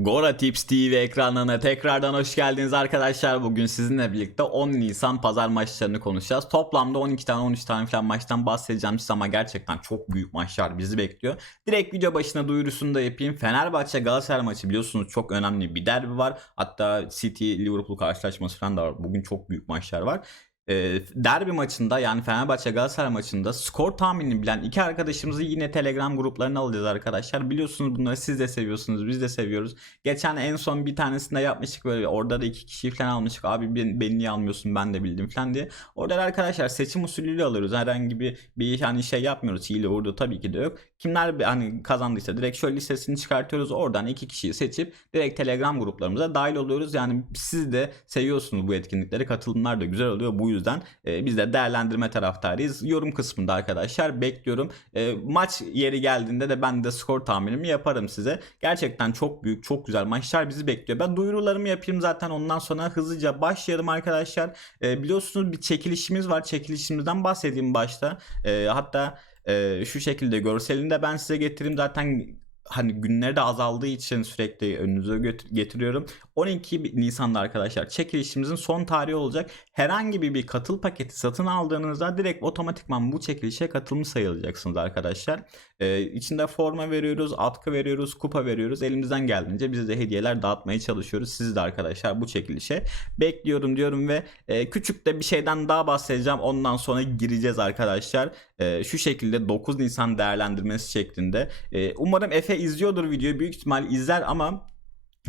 Gora Tips TV ekranlarına tekrardan hoş geldiniz arkadaşlar. Bugün sizinle birlikte 10 Nisan pazar maçlarını konuşacağız. Toplamda 12 tane 13 tane falan maçtan bahsedeceğim size ama gerçekten çok büyük maçlar bizi bekliyor. Direkt video başına duyurusunu da yapayım. Fenerbahçe Galatasaray maçı biliyorsunuz çok önemli bir derbi var. Hatta City Liverpool karşılaşması falan da var. Bugün çok büyük maçlar var. E, derbi maçında yani Fenerbahçe Galatasaray maçında skor tahminini bilen iki arkadaşımızı yine Telegram gruplarına alacağız arkadaşlar. Biliyorsunuz bunları siz de seviyorsunuz biz de seviyoruz. Geçen en son bir tanesinde yapmıştık böyle orada da iki kişi falan almıştık. Abi beni, beni niye almıyorsun ben de bildim falan diye. Orada da arkadaşlar seçim usulüyle alıyoruz. Herhangi bir, bir hani şey yapmıyoruz. Hile orada tabii ki de yok. Kimler hani kazandıysa direkt şöyle listesini çıkartıyoruz. Oradan iki kişiyi seçip direkt Telegram gruplarımıza dahil oluyoruz. Yani siz de seviyorsunuz bu etkinlikleri. Katılımlar da güzel oluyor. Bu yüzden e, biz de değerlendirme taraftarıyız. Yorum kısmında arkadaşlar bekliyorum. E, maç yeri geldiğinde de ben de skor tahminimi yaparım size. Gerçekten çok büyük, çok güzel maçlar bizi bekliyor. Ben duyurularımı yapayım zaten ondan sonra hızlıca başlayalım arkadaşlar. E, biliyorsunuz bir çekilişimiz var. Çekilişimizden bahsedeyim başta. E, hatta e, şu şekilde görselini de ben size getireyim. Zaten hani günleri de azaldığı için sürekli önünüze getiriyorum. 12 Nisan'da arkadaşlar çekilişimizin son tarihi olacak. Herhangi bir, bir katıl paketi satın aldığınızda direkt otomatikman bu çekilişe katılmış sayılacaksınız arkadaşlar. Ee, içinde forma veriyoruz, atkı veriyoruz, kupa veriyoruz. Elimizden geldiğince biz de hediyeler dağıtmaya çalışıyoruz. Siz de arkadaşlar bu çekilişe bekliyorum diyorum ve e, küçük de bir şeyden daha bahsedeceğim. Ondan sonra gireceğiz arkadaşlar. E, şu şekilde 9 Nisan değerlendirmesi şeklinde. E, umarım Efe izliyordur videoyu. Büyük ihtimal izler ama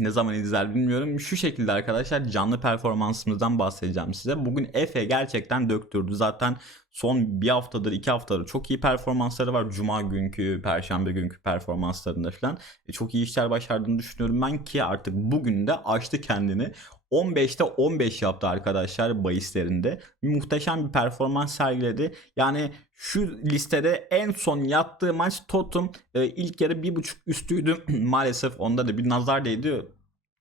ne zaman izler bilmiyorum. Şu şekilde arkadaşlar canlı performansımızdan bahsedeceğim size. Bugün Efe gerçekten döktürdü. Zaten son bir haftadır iki haftadır çok iyi performansları var. Cuma günkü, perşembe günkü performanslarında falan. E, çok iyi işler başardığını düşünüyorum ben ki artık bugün de açtı kendini. 15'te 15 yaptı arkadaşlar bahislerinde. Muhteşem bir performans sergiledi. Yani şu listede en son yattığı maç Tottenham e, ilk yarı 1.5 üstüydü. Maalesef onda da bir nazar değdi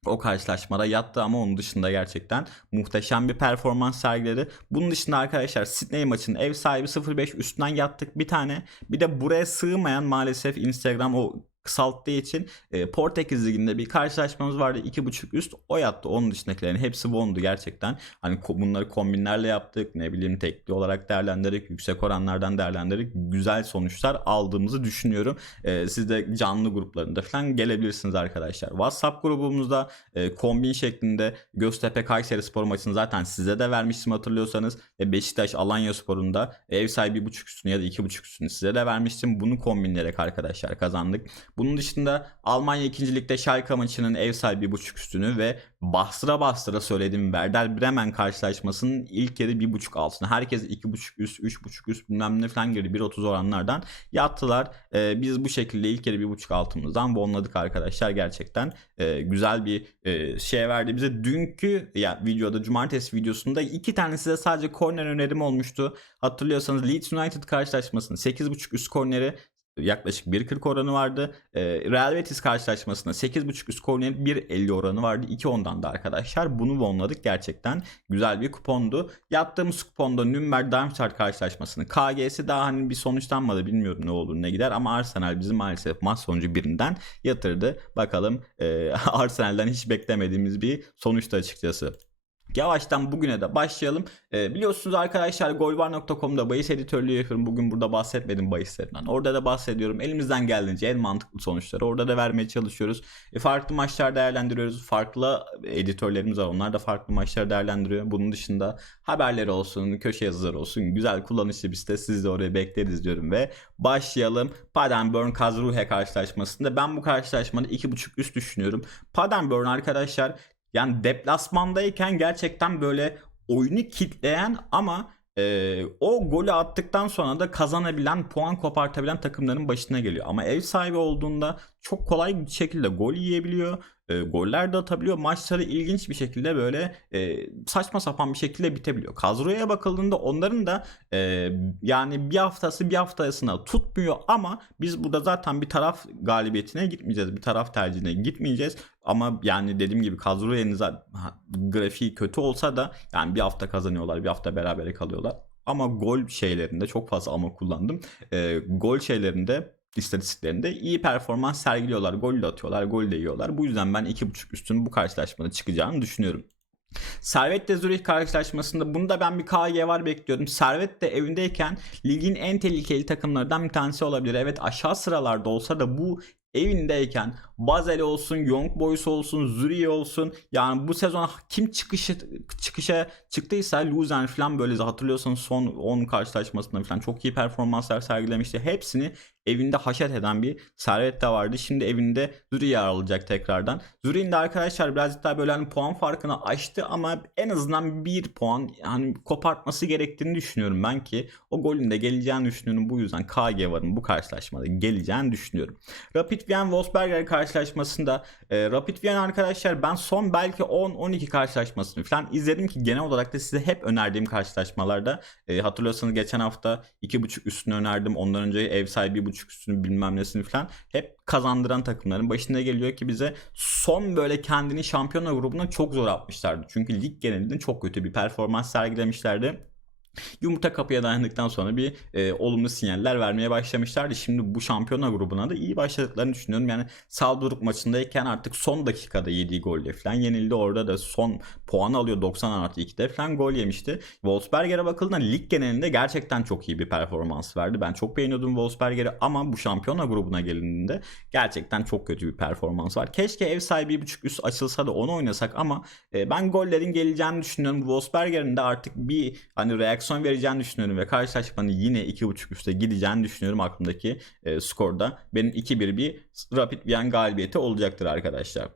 o karşılaşmada yattı ama onun dışında gerçekten muhteşem bir performans sergiledi. Bunun dışında arkadaşlar Sydney maçının ev sahibi 0-5 üstünden yattık bir tane. Bir de buraya sığmayan maalesef Instagram o kısalttığı için e, Portekiz Ligi'nde bir karşılaşmamız vardı. 2.5 üst o yattı. Onun dışındakilerin hepsi won'du gerçekten. Hani bunları kombinlerle yaptık. Ne bileyim tekli olarak değerlendirdik. Yüksek oranlardan değerlendirdik. Güzel sonuçlar aldığımızı düşünüyorum. E, siz de canlı gruplarında falan gelebilirsiniz arkadaşlar. WhatsApp grubumuzda e, kombin şeklinde Göztepe Kayseri Spor maçını zaten size de vermiştim hatırlıyorsanız. Ve Beşiktaş Alanya Spor'unda ev sahibi 1.5 üstünü ya da 2.5 üstünü size de vermiştim. Bunu kombinleyerek arkadaşlar kazandık. Bunun dışında Almanya 2. Lig'de Schalke maçının ev sahibi 1.5 üstünü ve bastıra bastıra söylediğim Werder Bremen karşılaşmasının ilk yarı 1.5 altına. Herkes 2.5 üst, 3.5 üst bilmem ne falan gibi 1.30 oranlardan yattılar. Ee, biz bu şekilde ilk yarı 1.5 altımızdan wonladık arkadaşlar. Gerçekten e, güzel bir e, şey verdi bize. Dünkü ya videoda cumartesi videosunda iki tane size sadece korner önerim olmuştu. Hatırlıyorsanız Leeds United karşılaşmasının 8.5 üst korneri yaklaşık 1.40 oranı vardı. E, Real Betis karşılaşmasında 8.5 üst kornerin 1.50 oranı vardı. 2.10'dan da arkadaşlar bunu wonladık. Gerçekten güzel bir kupondu. Yaptığımız kuponda Nürnberg Darmstadt karşılaşmasını KG'si daha hani bir sonuçlanmadı. Bilmiyorum ne olur ne gider ama Arsenal bizi maalesef maç sonucu birinden yatırdı. Bakalım e, Arsenal'den hiç beklemediğimiz bir sonuçta açıkçası. Yavaştan bugüne de başlayalım. Ee, biliyorsunuz arkadaşlar golvar.com'da bahis editörlüğü yapıyorum. Bugün burada bahsetmedim bahislerinden. Orada da bahsediyorum. Elimizden geldiğince en mantıklı sonuçları orada da vermeye çalışıyoruz. E, farklı maçlar değerlendiriyoruz. Farklı editörlerimiz var. Onlar da farklı maçları değerlendiriyor. Bunun dışında haberleri olsun, köşe yazıları olsun. Güzel kullanışlı bir site. Siz de oraya bekleriz diyorum ve başlayalım. Paderborn Kazruhe karşılaşmasında ben bu karşılaşmada 2.5 üst düşünüyorum. Paderborn arkadaşlar yani deplasmandayken gerçekten böyle oyunu kitleyen ama e, o golü attıktan sonra da kazanabilen, puan kopartabilen takımların başına geliyor. Ama ev sahibi olduğunda çok kolay bir şekilde gol yiyebiliyor. E, goller de atabiliyor. Maçları ilginç bir şekilde böyle e, saçma sapan bir şekilde bitebiliyor. Kadroya bakıldığında onların da e, yani bir haftası bir haftasına tutmuyor ama biz burada zaten bir taraf galibiyetine gitmeyeceğiz. Bir taraf tercihine gitmeyeceğiz. Ama yani dediğim gibi kadro grafiği kötü olsa da yani bir hafta kazanıyorlar, bir hafta berabere kalıyorlar. Ama gol şeylerinde çok fazla ama kullandım. E, gol şeylerinde istatistiklerinde iyi performans sergiliyorlar. Gol de atıyorlar, gol de yiyorlar. Bu yüzden ben 2.5 üstünün bu karşılaşmada çıkacağını düşünüyorum. Servet de Zürih karşılaşmasında bunu da ben bir KG var bekliyordum. Servet de evindeyken ligin en tehlikeli takımlarından bir tanesi olabilir. Evet aşağı sıralarda olsa da bu evindeyken Basel olsun, Young Boys olsun, Zürih olsun yani bu sezon kim çıkışı çıkışa çıktıysa Luzern falan böyle hatırlıyorsanız son 10 karşılaşmasında falan çok iyi performanslar sergilemişti. Hepsini evinde haşet eden bir servet de vardı. Şimdi evinde Zürih yer alacak tekrardan. Zürih'in de arkadaşlar birazcık daha böyle hani puan farkını aştı ama en azından bir puan hani kopartması gerektiğini düşünüyorum ben ki o golün de geleceğini düşünüyorum. Bu yüzden KG varın bu karşılaşmada geleceğini düşünüyorum. Rapid Wien Wolfsberger karşılaşmasında e, Rapid Wien arkadaşlar ben son belki 10-12 karşılaşmasını falan izledim ki genel olarak da size hep önerdiğim karşılaşmalarda e, hatırlıyorsanız geçen hafta 2.5 üstünü önerdim. Ondan önce ev sahibi 1.5 üstünü bilmem nesini falan hep kazandıran takımların başında geliyor ki bize son böyle kendini şampiyonlar grubuna çok zor atmışlardı. Çünkü lig genelinde çok kötü bir performans sergilemişlerdi. Yumurta kapıya dayandıktan sonra bir e, olumlu sinyaller vermeye başlamışlardı. Şimdi bu şampiyonlar grubuna da iyi başladıklarını düşünüyorum. Yani Salzburg maçındayken artık son dakikada yediği golle falan yenildi. Orada da son puan alıyor 90 artı 2'de falan gol yemişti. Wolfsberger'e bakıldığında lig genelinde gerçekten çok iyi bir performans verdi. Ben çok beğeniyordum Wolfsberger'i ama bu şampiyonlar grubuna gelindiğinde gerçekten çok kötü bir performans var. Keşke ev sahibi bir buçuk üst açılsa da onu oynasak ama e, ben gollerin geleceğini düşünüyorum. Wolfsberger'in de artık bir hani reaksiyon vereceğini düşünüyorum ve karşılaşmanın yine 2.5 üste gideceğini düşünüyorum aklımdaki e, skorda. Benim 2-1 bir Rapid Wien galibiyeti olacaktır arkadaşlar.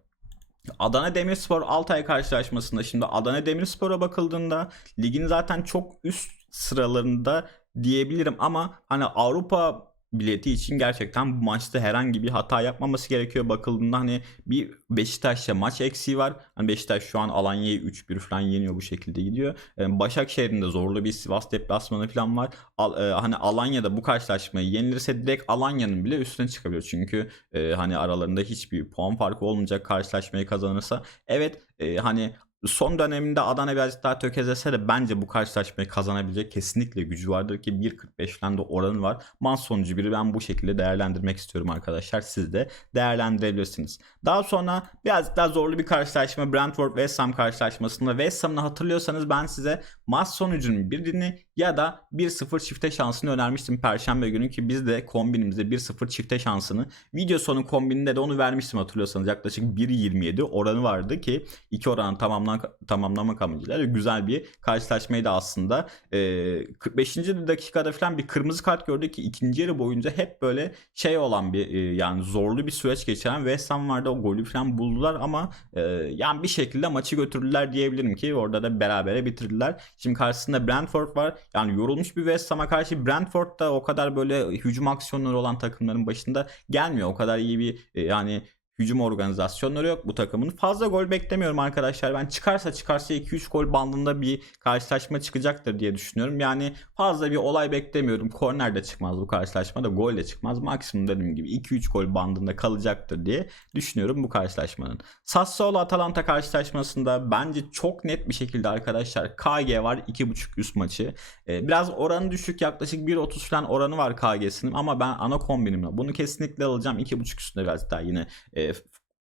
Adana Demirspor Altay karşılaşmasında şimdi Adana Demirspor'a bakıldığında ligin zaten çok üst sıralarında diyebilirim ama hani Avrupa bileti için gerçekten bu maçta herhangi bir hata yapmaması gerekiyor. Bakıldığında hani bir Beşiktaş'ta maç eksiği var. Hani Beşiktaş şu an Alanya'yı 3-1 falan yeniyor bu şekilde gidiyor. Ee, Başakşehir'in de zorlu bir Sivas deplasmanı falan var. Al, e, hani Alanya'da bu karşılaşmayı yenilirse direkt Alanya'nın bile üstüne çıkabiliyor. Çünkü e, hani aralarında hiçbir puan farkı olmayacak karşılaşmayı kazanırsa. Evet e, hani son döneminde Adana birazcık daha tökezlese de bence bu karşılaşmayı kazanabilecek kesinlikle gücü vardır ki 1.45 falan da oranı var. Maç sonucu biri ben bu şekilde değerlendirmek istiyorum arkadaşlar. Siz de değerlendirebilirsiniz. Daha sonra birazcık daha zorlu bir karşılaşma Brentford West Ham karşılaşmasında West Ham'ı hatırlıyorsanız ben size maç sonucunun birini ya da 1-0 çifte şansını önermiştim Perşembe günü ki biz de kombinimizde 1-0 çifte şansını video sonu kombininde de onu vermiştim hatırlıyorsanız yaklaşık 1.27 oranı vardı ki iki oranı tamamlan tamamlamak amacıyla güzel bir karşılaşmaydı aslında. Ee, 45. dakikada falan bir kırmızı kart gördük ki ikinci yarı boyunca hep böyle şey olan bir e, yani zorlu bir süreç geçiren West Ham vardı o golü falan buldular ama e, yani bir şekilde maçı götürdüler diyebilirim ki orada da berabere bitirdiler. Şimdi karşısında Brentford var. Yani yorulmuş bir West Ham'a karşı Brentford da o kadar böyle hücum aksiyonları olan takımların başında gelmiyor. O kadar iyi bir e, yani hücum organizasyonları yok bu takımın. Fazla gol beklemiyorum arkadaşlar. Ben çıkarsa çıkarsa 2-3 gol bandında bir karşılaşma çıkacaktır diye düşünüyorum. Yani fazla bir olay beklemiyorum. Korner de çıkmaz bu karşılaşmada. Gol de çıkmaz. Maksimum dediğim gibi 2-3 gol bandında kalacaktır diye düşünüyorum bu karşılaşmanın. Sassuolo Atalanta karşılaşmasında bence çok net bir şekilde arkadaşlar KG var 2.5 üst maçı. Ee, biraz oranı düşük yaklaşık 1.30 falan oranı var KG'sinin ama ben ana kombinimle bunu kesinlikle alacağım. 2.5 üstünde biraz daha yine e,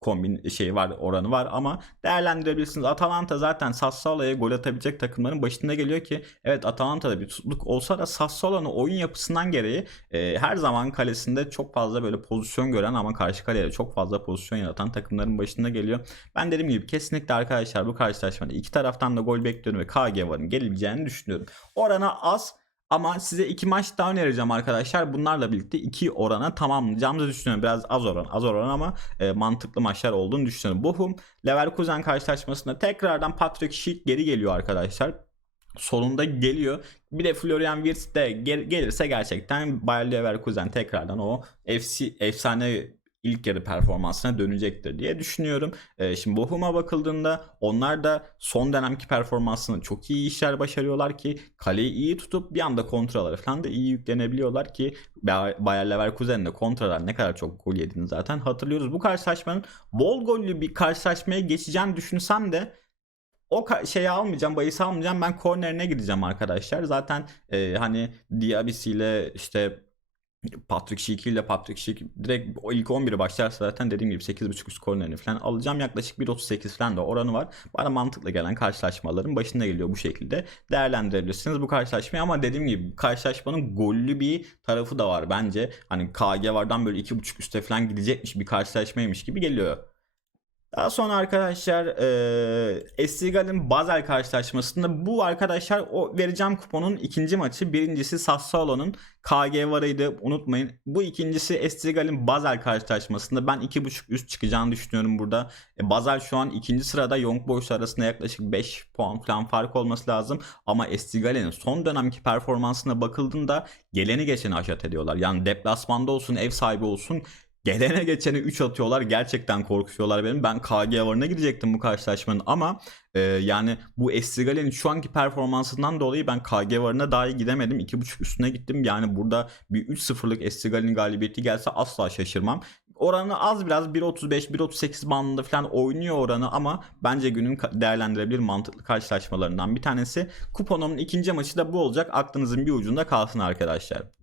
kombin şey var oranı var ama değerlendirebilirsiniz. Atalanta zaten Sassuolo'ya gol atabilecek takımların başında geliyor ki evet Atalanta'da bir tutluk olsa da Sassuolo'nun oyun yapısından gereği e, her zaman kalesinde çok fazla böyle pozisyon gören ama karşı kaleye çok fazla pozisyon yaratan takımların başında geliyor. Ben dediğim gibi kesinlikle arkadaşlar bu karşılaşmada iki taraftan da gol bekliyorum ve KG varın gelebileceğini düşünüyorum. Orana az ama size iki maç daha önereceğim arkadaşlar. Bunlarla birlikte iki orana tamamlayacağımızı düşünüyorum. Biraz az oran, az oran ama e, mantıklı maçlar olduğunu düşünüyorum. Bochum Leverkusen karşılaşmasında tekrardan Patrick Schick geri geliyor arkadaşlar sonunda geliyor. Bir de Florian Wirtz de gel- gelirse gerçekten Bayer Leverkusen tekrardan o FC efsane ilk yarı performansına dönecektir diye düşünüyorum. Ee, şimdi Bochum'a bakıldığında onlar da son dönemki performansını çok iyi işler başarıyorlar ki kaleyi iyi tutup bir anda kontraları falan da iyi yüklenebiliyorlar ki Bayer Leverkusen'in de kontralar ne kadar çok gol yediğini zaten hatırlıyoruz. Bu karşılaşmanın bol gollü bir karşılaşmaya geçeceğini düşünsem de o şeyi almayacağım, bahisi almayacağım. Ben kornerine gideceğim arkadaşlar. Zaten e, hani Diaby ile işte Patrick Schick ile Patrick Schick direkt o ilk 11'i başlarsa zaten dediğim gibi 8.5 üst kornerini falan alacağım. Yaklaşık 1.38 falan da oranı var. Bana mantıklı gelen karşılaşmaların başında geliyor bu şekilde. Değerlendirebilirsiniz bu karşılaşmayı ama dediğim gibi karşılaşmanın gollü bir tarafı da var bence. Hani KG vardan böyle 2.5 üste falan gidecekmiş bir karşılaşmaymış gibi geliyor. Daha sonra arkadaşlar e, Estigal'in Basel karşılaşmasında bu arkadaşlar o vereceğim kuponun ikinci maçı. Birincisi Sassuolo'nun KG varıydı unutmayın. Bu ikincisi Estigal'in Basel karşılaşmasında ben 2.5 üst çıkacağını düşünüyorum burada. E, Basel şu an ikinci sırada Young Boys arasında yaklaşık 5 puan falan fark olması lazım. Ama Estigal'in son dönemki performansına bakıldığında geleni geçeni aşat ediyorlar. Yani deplasmanda olsun ev sahibi olsun gelene geçeni 3 atıyorlar. Gerçekten korkutuyorlar benim. Ben KG varına gidecektim bu karşılaşmanın ama e, yani bu Estigale'nin şu anki performansından dolayı ben KG varına dahi gidemedim. 2.5 üstüne gittim. Yani burada bir 3-0'lık Estigale'nin galibiyeti gelse asla şaşırmam. Oranı az biraz 1.35 1.38 bandında falan oynuyor oranı ama bence günün değerlendirebilir mantıklı karşılaşmalarından bir tanesi. Kuponumun ikinci maçı da bu olacak. Aklınızın bir ucunda kalsın arkadaşlar.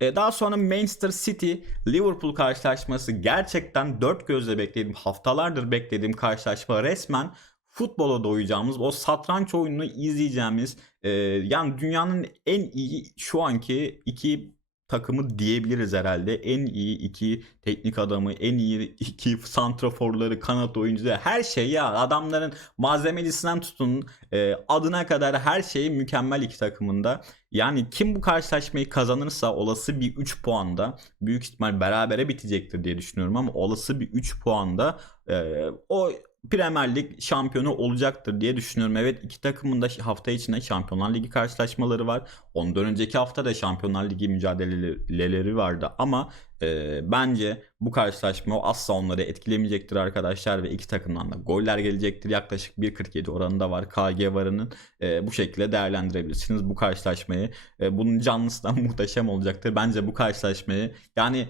E, daha sonra Manchester City Liverpool karşılaşması gerçekten dört gözle beklediğim haftalardır beklediğim karşılaşma resmen futbola doyacağımız o satranç oyununu izleyeceğimiz e, yani dünyanın en iyi şu anki iki takımı diyebiliriz herhalde. En iyi iki teknik adamı, en iyi iki santraforları, kanat oyuncuları her şey ya adamların malzemelisinden tutun e, adına kadar her şey mükemmel iki takımında. Yani kim bu karşılaşmayı kazanırsa olası bir 3 puanda büyük ihtimal berabere bitecektir diye düşünüyorum ama olası bir 3 puanda e, o Premier Lig şampiyonu olacaktır diye düşünüyorum. Evet iki takımın da hafta içinde Şampiyonlar Ligi karşılaşmaları var. Ondan önceki hafta da Şampiyonlar Ligi mücadeleleri vardı ama e, bence bu karşılaşma asla onları etkilemeyecektir arkadaşlar ve iki takımdan da goller gelecektir. Yaklaşık 1.47 oranında var KG varının. E, bu şekilde değerlendirebilirsiniz bu karşılaşmayı. E, bunun canlısı da muhteşem olacaktır. Bence bu karşılaşmayı yani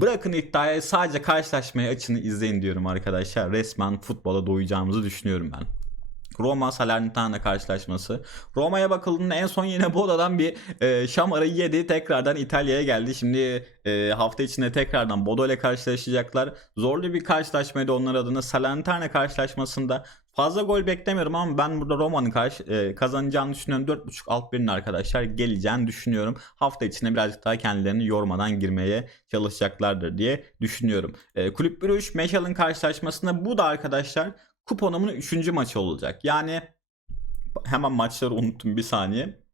Bırakın iddiayı sadece karşılaşmayı açını izleyin diyorum arkadaşlar. Resmen futbola doyacağımızı düşünüyorum ben. Roma Salernitana karşılaşması. Roma'ya bakıldığında en son yine bu odadan bir e, şamarı yedi. Tekrardan İtalya'ya geldi. Şimdi e, hafta içinde tekrardan Bodo ile karşılaşacaklar. Zorlu bir karşılaşmaydı onlar adına. Salernitana karşılaşmasında Fazla gol beklemiyorum ama ben burada Roma'nın karşı, e, kazanacağını düşünüyorum. 4.5 alt birinin arkadaşlar geleceğini düşünüyorum. Hafta içinde birazcık daha kendilerini yormadan girmeye çalışacaklardır diye düşünüyorum. E, Kulüp Brugge Meşal'ın karşılaşmasında bu da arkadaşlar kuponumun 3. maçı olacak. Yani hemen maçları unuttum bir saniye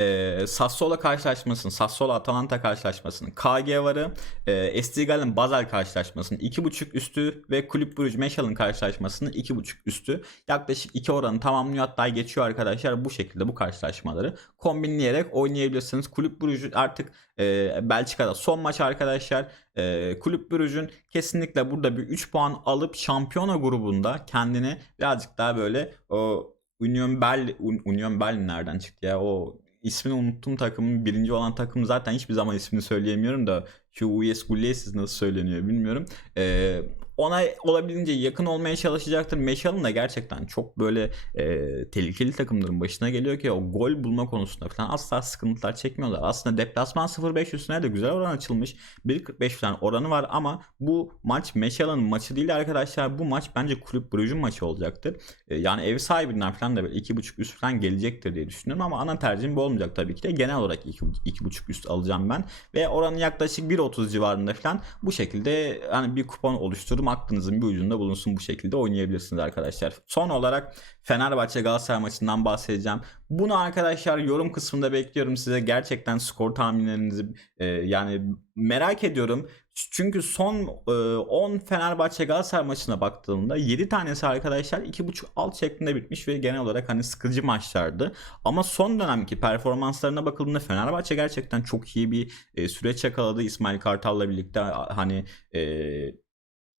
e, Sassuolo karşılaşmasının, Sassuolo Atalanta karşılaşmasının, KG varı, e, Estigal'in Basel karşılaşmasının 2.5 üstü ve Kulüp Brugge Meşal'ın karşılaşmasının 2.5 üstü yaklaşık 2 oranı tamamlıyor hatta geçiyor arkadaşlar bu şekilde bu karşılaşmaları kombinleyerek oynayabilirsiniz. Kulüp Brugge artık e, Belçika'da son maç arkadaşlar. E, Kulüp Brugge'ün kesinlikle burada bir 3 puan alıp şampiyona grubunda kendini birazcık daha böyle o Union Berlin, Union Berlin nereden çıktı ya o ismini unuttum takımın birinci olan takım zaten hiçbir zaman ismini söyleyemiyorum da şu US Gullesis nasıl söyleniyor bilmiyorum. Ee, ona olabildiğince yakın olmaya çalışacaktır. Meşal'ın da gerçekten çok böyle e, tehlikeli takımların başına geliyor ki o gol bulma konusunda falan asla sıkıntılar çekmiyorlar. Aslında deplasman 0.5 üstüne de güzel oran açılmış. 1.45 falan oranı var ama bu maç Meşal'ın maçı değil arkadaşlar. Bu maç bence Kulüp Brugge'un maçı olacaktır. E, yani ev sahibinden falan da böyle 2.5 üst falan gelecektir diye düşünüyorum ama ana tercihim bu olmayacak tabii ki de. Genel olarak 2.5 üst alacağım ben ve oranı yaklaşık 1.30 civarında falan bu şekilde hani bir kupon oluştururum aklınızın bir ucunda bulunsun bu şekilde oynayabilirsiniz arkadaşlar. Son olarak Fenerbahçe Galatasaray maçından bahsedeceğim. Bunu arkadaşlar yorum kısmında bekliyorum size gerçekten skor tahminlerinizi e, yani merak ediyorum. Çünkü son e, 10 Fenerbahçe Galatasaray maçına baktığımda 7 tanesi arkadaşlar 2.5 alt şeklinde bitmiş ve genel olarak hani sıkıcı maçlardı. Ama son dönemki performanslarına bakıldığında Fenerbahçe gerçekten çok iyi bir e, süreç yakaladı İsmail Kartal'la birlikte hani e,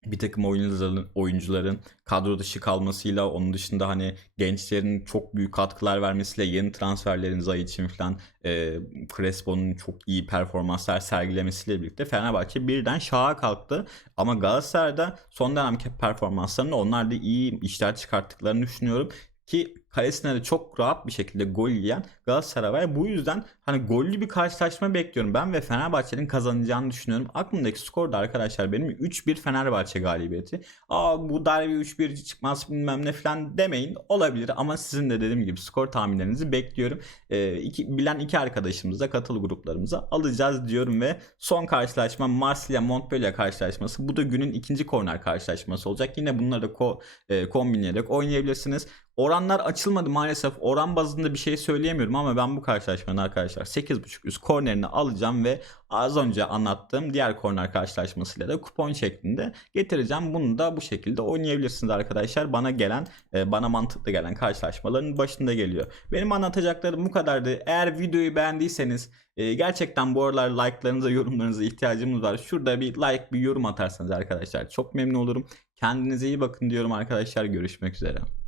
bir takım oyuncuların, oyuncuların kadro dışı kalmasıyla onun dışında hani gençlerin çok büyük katkılar vermesiyle yeni transferlerin Zay için falan e, Crespo'nun çok iyi performanslar sergilemesiyle birlikte Fenerbahçe birden şaha kalktı. Ama Galatasaray'da son dönemki performanslarında onlar da iyi işler çıkarttıklarını düşünüyorum. Ki kalesine de çok rahat bir şekilde gol yiyen Galatasaray. Bu yüzden hani gollü bir karşılaşma bekliyorum ben ve Fenerbahçe'nin kazanacağını düşünüyorum. Aklımdaki skor da arkadaşlar benim 3-1 Fenerbahçe galibiyeti. Aa bu derbi 3-1 çıkmaz bilmem ne falan demeyin. Olabilir ama sizin de dediğim gibi skor tahminlerinizi bekliyorum. Ee, iki, bilen iki arkadaşımıza katıl gruplarımıza alacağız diyorum ve son karşılaşma Marsilya Montpellier karşılaşması. Bu da günün ikinci korner karşılaşması olacak. Yine bunları da ko, e, kombinleyerek oynayabilirsiniz. Oranlar açılmadı maalesef. Oran bazında bir şey söyleyemiyorum ama ben bu karşılaşmanın arkadaşlar 8.5 üst kornerini alacağım ve az önce anlattığım diğer korner karşılaşmasıyla da kupon şeklinde getireceğim. Bunu da bu şekilde oynayabilirsiniz arkadaşlar. Bana gelen, e, bana mantıklı gelen karşılaşmaların başında geliyor. Benim anlatacaklarım bu kadardı. Eğer videoyu beğendiyseniz e, gerçekten bu aralar like'larınıza, yorumlarınıza ihtiyacımız var. Şurada bir like, bir yorum atarsanız arkadaşlar çok memnun olurum. Kendinize iyi bakın diyorum arkadaşlar. Görüşmek üzere.